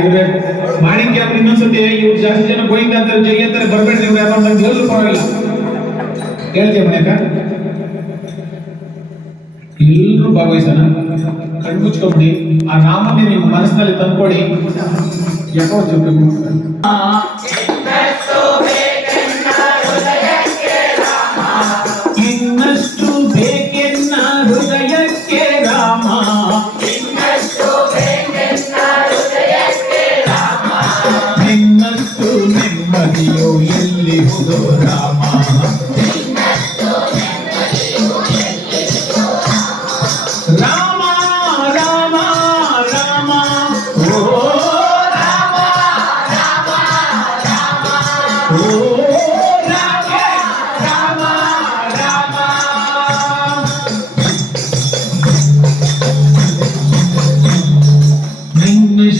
ಇರ್ಬೇಕು. ಮಾಣಿಕ್ಯ ಅವ್ರು ಇನ್ನೊಂದ್ಸತಿ ಇವ್ರು ಜಾಸ್ತಿ ಜನ ಗೋಯಿಂಗ್ ಅಂತಾರೆ, ಜೈ ಅಂತಾರೆ, ಬರ್ಬೇಡ್ರಿ ಇವ್ರು ಯಾರು ಅಂತ ಹೇಳಿದ್ರು ಪರವಾಗಿಲ್ಲ. ಹೇಳ್ತೀಯ ಮನೆಯಕ ಎಲ್ರು ಭಾಗವಹಿಸೋಣ. ಕಣ್ಮುಚ್ಕೊಂಬಿಡಿ, ಆ ರಾಮನೇ ನಿಮ್ಮ ಮನಸ್ಸಿನಲ್ಲಿ ತಂದ್ಕೊಡಿ. ಯಾಕೋ ಇನ್ನಷ್ಟು ಬೇಕೆನ್ನ ಹೃದಯಕ್ಕೆ ರಾಮ, ನಿನ್ನಷ್ಟು ನೆಮ್ಮದಿಯೋ ಎಲ್ಲಿ ಹೋದೋ ರಾಮ, ರಾಮ ರಾಮ ರಾಮ ಓ ರಾಮ ರಾಮ ರಾಮ ಓ ರಾಮ ರಾಮ ರಾಮ.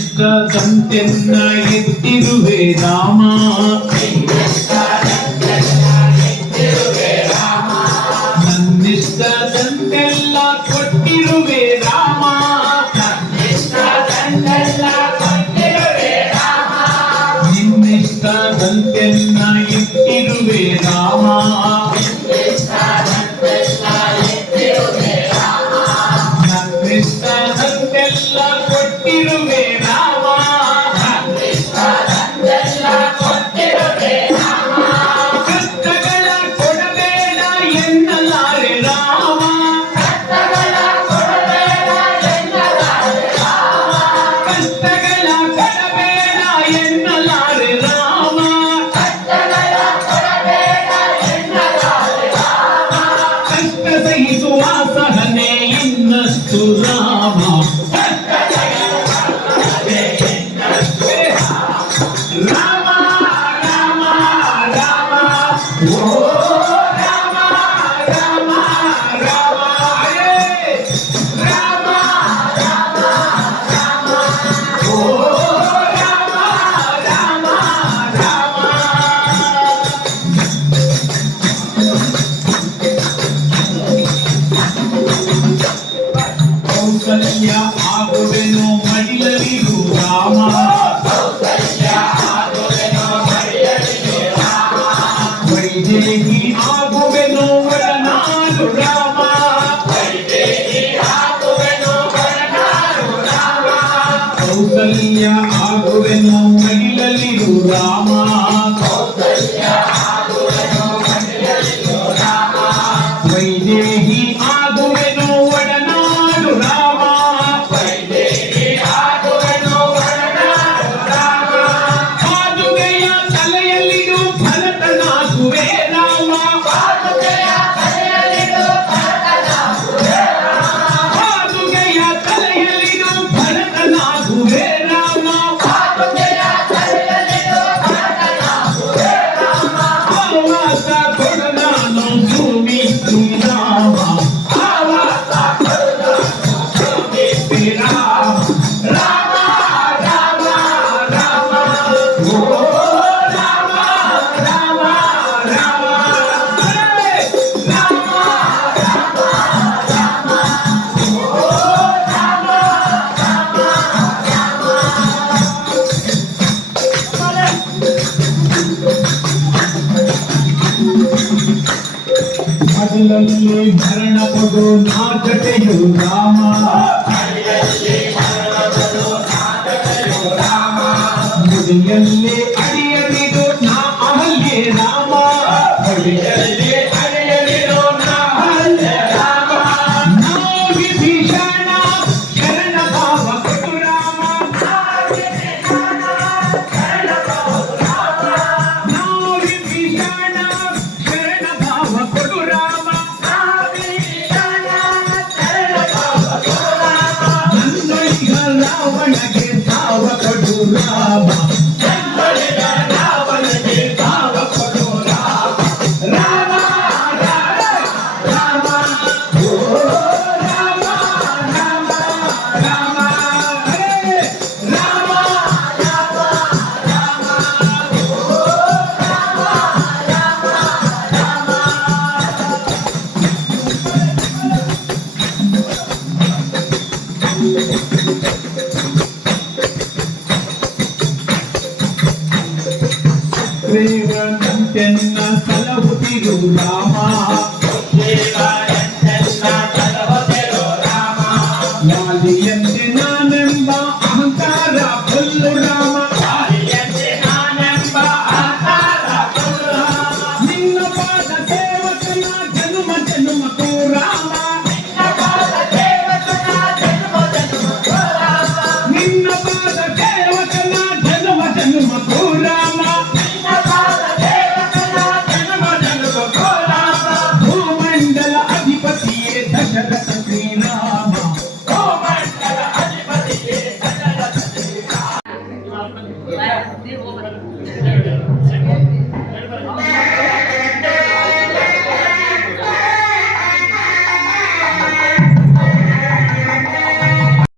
ನಿನ್ನಿಷ್ಟದಂತೆನ್ನ ಎತ್ತಿರುವೆ ರಾಮ, ನನ್ನಿಷ್ಟದಂತೆಲ್ಲ ಕೊಟ್ಟಿರುವೆ ರಾಮ, ನಿನ್ನಿಷ್ಟದಂತೆನ್ನ ಎತ್ತಿರುವೆ ರಾಮ, ನನ್ನಿಷ್ಟದಂತೆಲ್ಲ ಕೊಟ್ಟಿರುವೆ ರಾಮ, ಕಷ್ಟಗಳ ಕೊಡಬೇಡ ಎನ್ನಲಾರೆ ರಾಮ, ಕಷ್ಟಗಳ ಕೊಡಬೇಡ ಎನ್ನಲಾರೆ ರಾಮ, ಕಷ್ಟ ಸಹಿಸುವ ಸಹನೆ ಇನ್ನಷ್ಟು ರಾಮ, ರಾಮ ರಾಮ ರಾಮ ಓ ರಾಮ ರಾಮ ರಾಮ ರಾಮ ರಾಮ ರಾಮ ಓ ರಾಮ ರಾಮ ರಾಮ. ಕೌಸಲ್ಯ ಆಗುವೆನು ಮಡಿಲರಿಗೂ ರಾಮ, ವೈದೇಹಿ ಆಗುವೆನು ಒಡನಾಡು ರಾಮ, ಕೌಸಲ್ಯ ಆಗುವೆನು ಮಡಿಲರಿಗೂ ರಾಮ, ವೈದೇಹಿ ಆಗುವೆನು ಒಡನಾಡು ರಾಮ, ಪಾದುಕೆಯ ತಲೆಯಲ್ಲಿಯೂ ಭರತನಾಗುವೆ ರಾಮ, ಪಾದುಕೆಯ ತಲೆಯಲ್ಲಿಯೂ ಭರತನಾಗುವೆ ರಾಮ, ಆವಾಸ ಕೊಡು ನಾನು ಭೂಮಿ ಶ್ರೀರಾಮ, ಆವಾಸ ಕೊಡು ಶ್ರೀರಾಮ, ರಾಮ ರಾಮ ರಾಮ ಓ ರಾಮ ರಾಮ ರಾಮ ಹೇ ರಾಮ ರಾಮ ರಾಮ ಓ ರಾಮ ರಾಮ ರಾಮ. ಮೊದಲಲ್ಲಿ ಭರಣ ಕೊಡು ನಾ ಜಟೆಯು ರಾಮ, ಮುಡಿಯಲ್ಲಿ ಅಡಿಯದಿದು ನಾ ಅಹಲ್ಯೆ ರಾಮ, ನಾ ವಿಭೀಷಣ ಶರಣ ಭಾವ ಕೊಡು ರಾಮ, ನಾ ವಿಭೀಷಣ ಶರಣ ಭಾವ ಕೊಡು ರಾಮ, ನನ್ನೊಳಿಗ ರಾವಣಗೆ ಸಾವ ಕೊಡು ರಾಮ, ಶ್ರೀಗಂಟೆನ್ನ ಸಲಹುತ್ತಿರು ರಾಮ